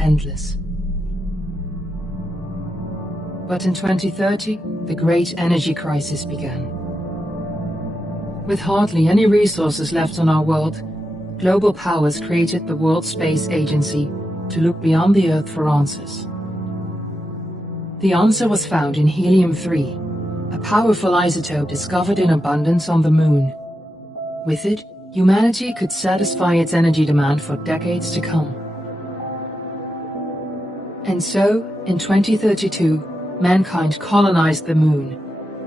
endless. But in 2030, the great energy crisis began. With hardly any resources left on our world, global powers created the World Space Agency to look beyond the Earth for answers. The answer was found in helium-3, a powerful isotope discovered in abundance on the Moon. With it, humanity could satisfy its energy demand for decades to come. And so, in 2032, mankind colonized the Moon.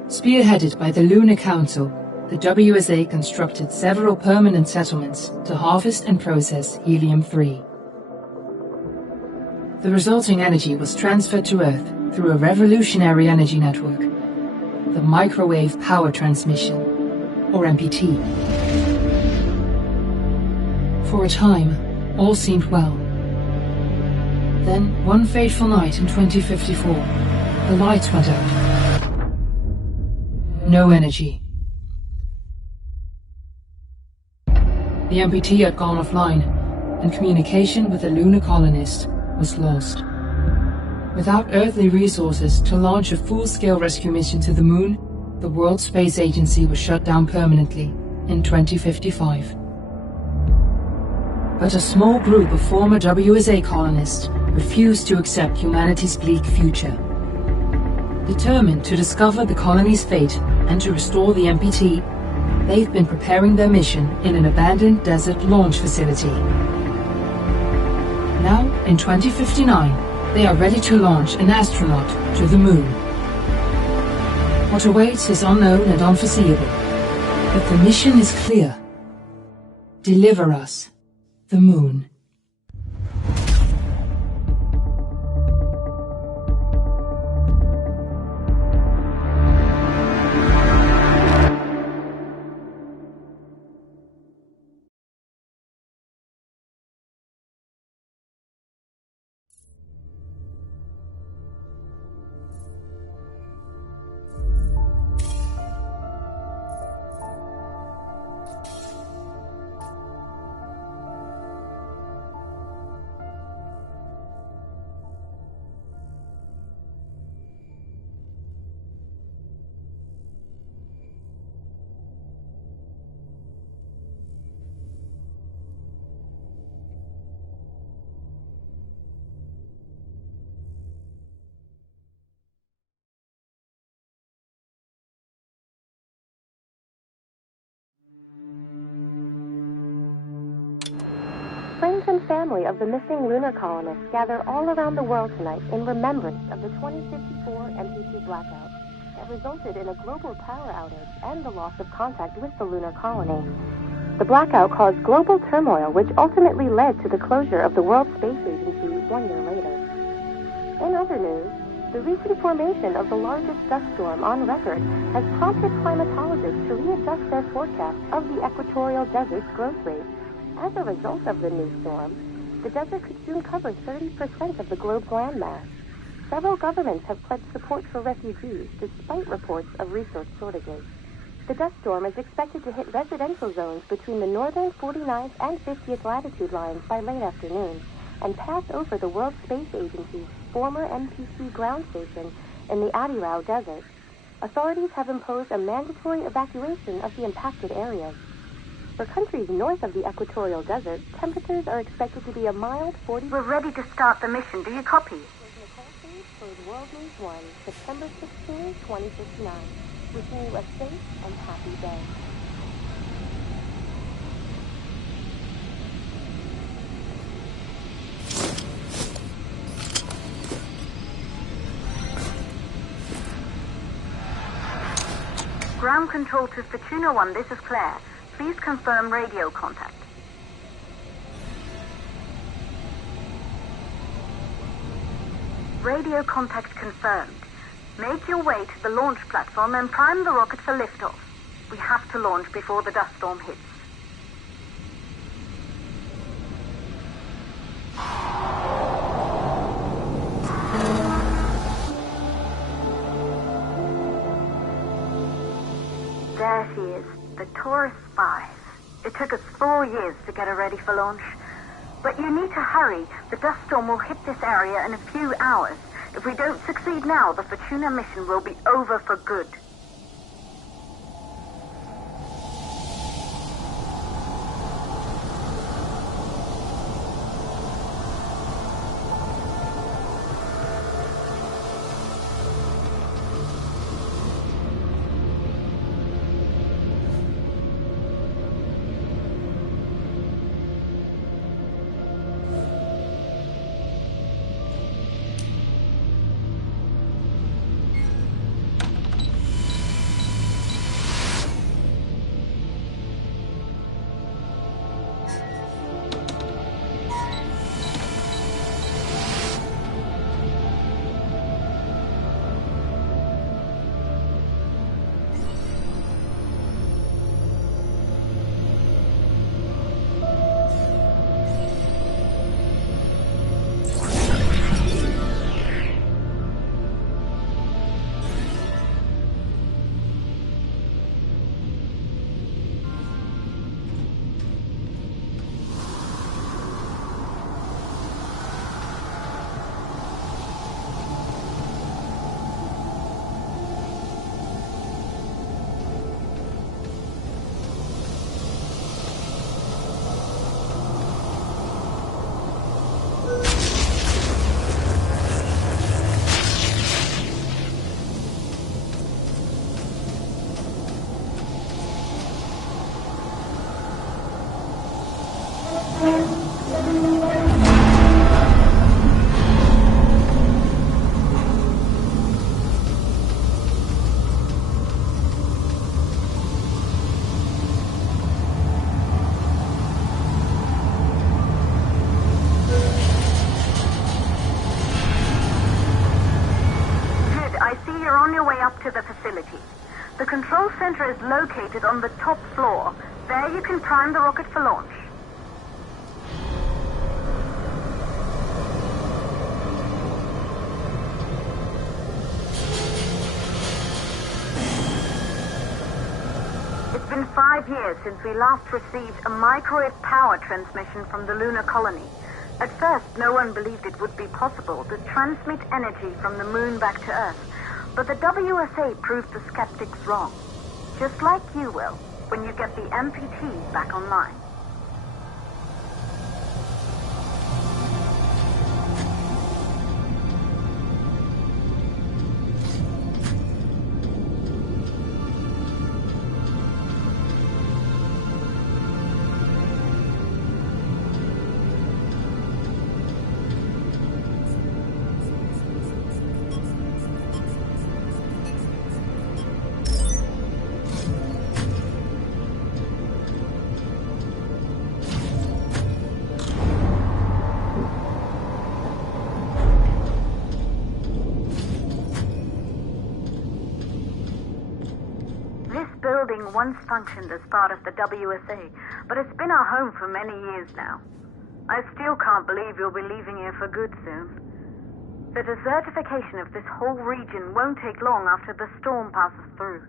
Spearheaded by the Lunar Council, the WSA constructed several permanent settlements to harvest and process helium-3. The resulting energy was transferred to Earth through a revolutionary energy network, the Microwave Power Transmission, or MPT. For a time, all seemed well. Then, one fateful night in 2054, the lights went out. No energy. The MPT had gone offline, and communication with the lunar colonist was lost. Without earthly resources to launch a full-scale rescue mission to the Moon, the World Space Agency was shut down permanently in 2055. But a small group of former WSA colonists refused to accept humanity's bleak future. Determined to discover the colony's fate and to restore the MPT, they've been preparing their mission in an abandoned desert launch facility. Now, in 2059, they are ready to launch an astronaut to the Moon. What awaits is unknown and unforeseeable, but the mission is clear. Deliver us the Moon. Friends and family of the missing lunar colonists gather all around the world tonight in remembrance of the 2054 MPT blackout that resulted in a global power outage and the loss of contact with the lunar colony. The blackout caused global turmoil, which ultimately led to the closure of the World Space Agency 1 year later. In other news, the recent formation of the largest dust storm on record has prompted climatologists to readjust their forecast of the equatorial desert's growth rate. As a result of the new storm, the desert could soon cover 30% of the globe's landmass. Several governments have pledged support for refugees, despite reports of resource shortages. The dust storm is expected to hit residential zones between the northern 49th and 50th latitude lines by late afternoon, and pass over the World Space Agency's former MPC ground station in the Adirau Desert. Authorities have imposed a mandatory evacuation of the impacted areas. For countries north of the equatorial desert, temperatures are expected to be a mild 40... We're ready to start the mission. Do you copy? World News 1, September 16, 2059. Wishing you a safe and happy day. Ground control to Fortuna 1, this is Claire. Please confirm radio contact. Radio contact confirmed. Make your way to the launch platform and prime the rocket for liftoff. We have to launch before the dust storm hits. There she is. The Taurus 5. It took us 4 years to get her ready for launch. But you need to hurry. The dust storm will hit this area in a few hours. If we don't succeed now, the Fortuna mission will be over for good. To the facility. The control center is located on the top floor. There you can prime the rocket for launch. It's been 5 years since we last received a microwave power transmission from the lunar colony. At first, no one believed it would be possible to transmit energy from the moon back to Earth. But the WSA proved the skeptics wrong. Just like you will, when you get the MPT back online. Building once functioned as part of the WSA, but it's been our home for many years now. I still can't believe you'll be leaving here for good soon. The desertification of this whole region won't take long after the storm passes through.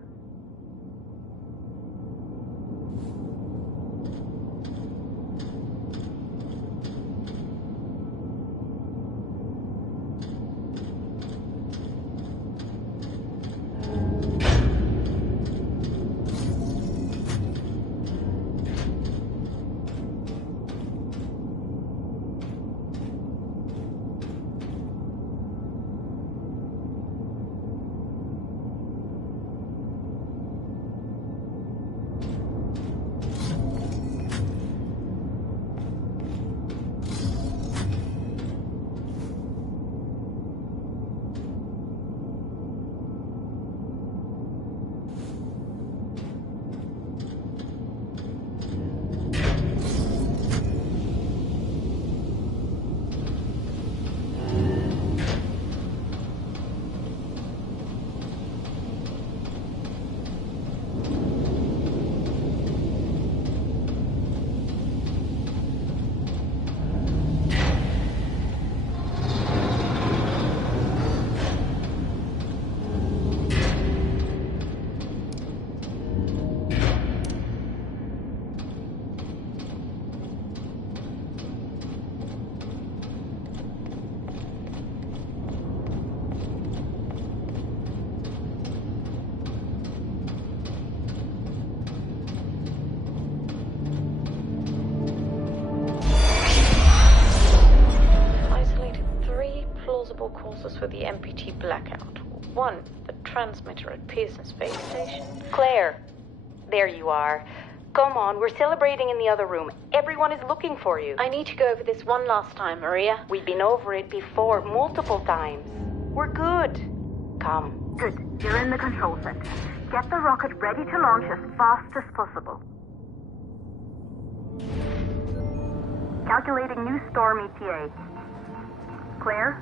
possible causes for the MPT blackout. 1, the transmitter at Pearson Space Station. Claire, there you are. Come on, we're celebrating in the other room. Everyone is looking for you. I need to go over this one last time, Maria. We've been over it before, multiple times. We're good. Come. Good. You're in the control center. Get the rocket ready to launch as fast as possible. Calculating new storm ETA. Claire,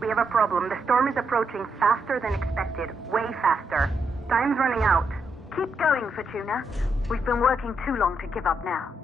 we have a problem. The storm is approaching faster than expected. Way faster. Time's running out. Keep going, Fortuna. We've been working too long to give up now.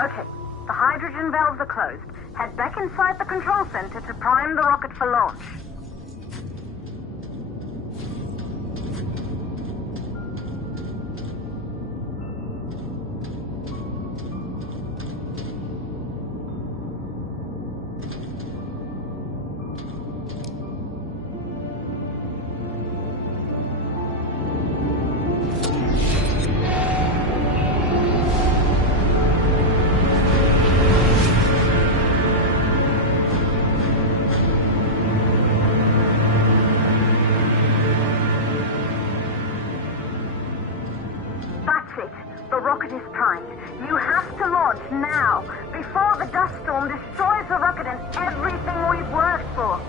Okay, the hydrogen valves are closed. Head back inside the control center to prime the rocket for launch. The rocket is primed. You have to launch now, before the dust storm destroys the rocket and everything we've worked for.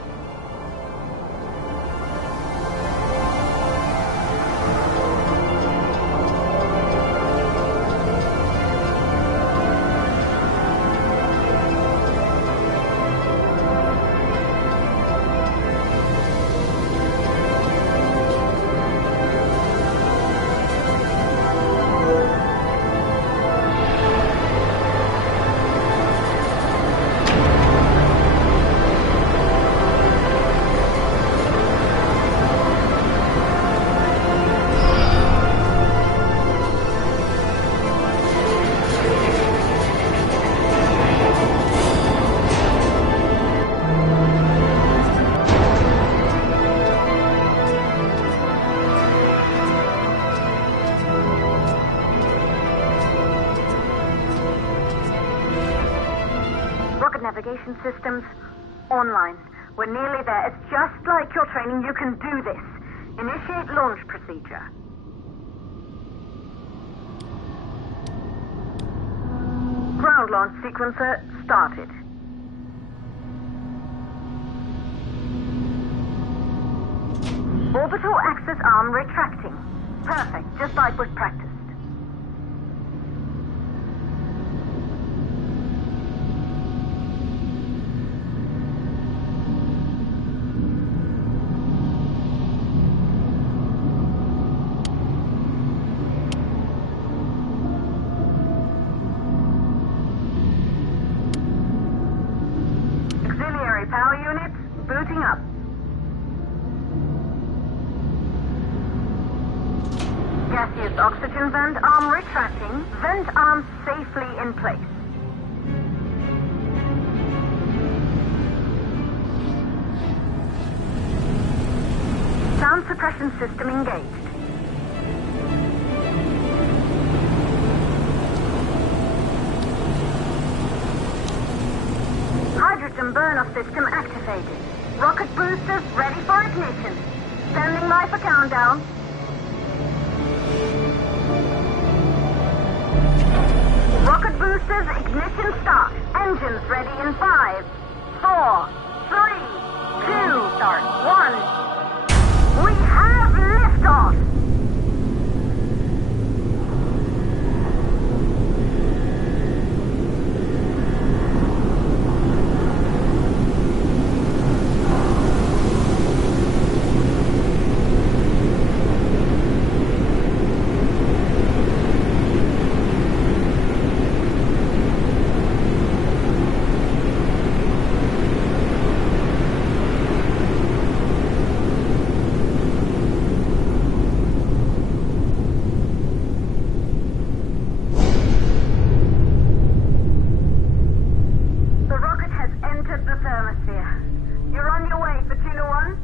Rocket navigation systems online. We're nearly there. It's just like your training. You can do this. Initiate launch procedure. Ground launch sequencer started. Orbital access arm retracting. Perfect, just like was practiced. Auxiliary power units booting up. Gaseous oxygen vent arm retracting. Vent arm safely in place. Sound suppression system engaged. Hydrogen burn-off system activated. Rocket boosters ready for ignition. Standing by for countdown. Rocket boosters ignition start. Engines ready in 5, 4, 3, 2, start 1. We have liftoff. You're on your way, Fortuna 1.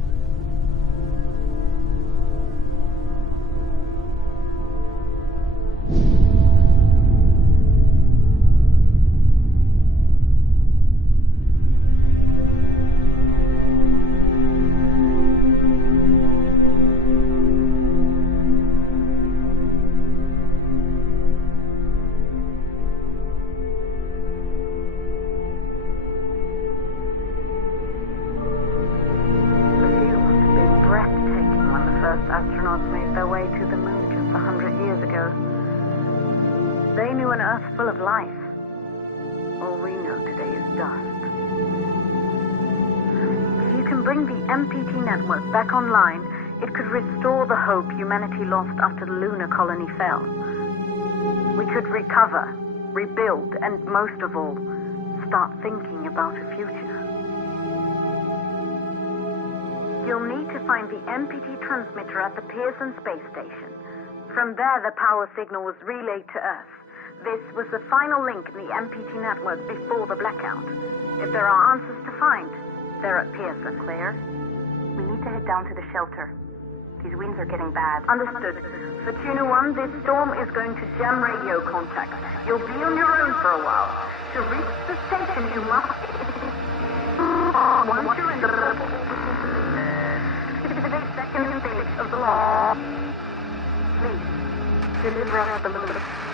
Astronauts made their way to the moon just 100 years ago. They knew an Earth full of life. All we know today is dust. If you can bring the MPT network back online, it could restore the hope humanity lost after the lunar colony fell. We could recover, rebuild, and most of all, start thinking about a future. You'll need to find the MPT transmitter at the Pearson space station. From there, the power signal was relayed to Earth. This was the final link in the MPT network before the blackout. If there are answers to find, they're at Pearson. Claire, we need to head down to the shelter. These winds are getting bad. Understood. Fortuna 1, this storm is going to jam radio contact. You'll be on your own for a while. To reach the station, you must... Once you're in the purple... 8 seconds of the law. Please, deliver us the loop.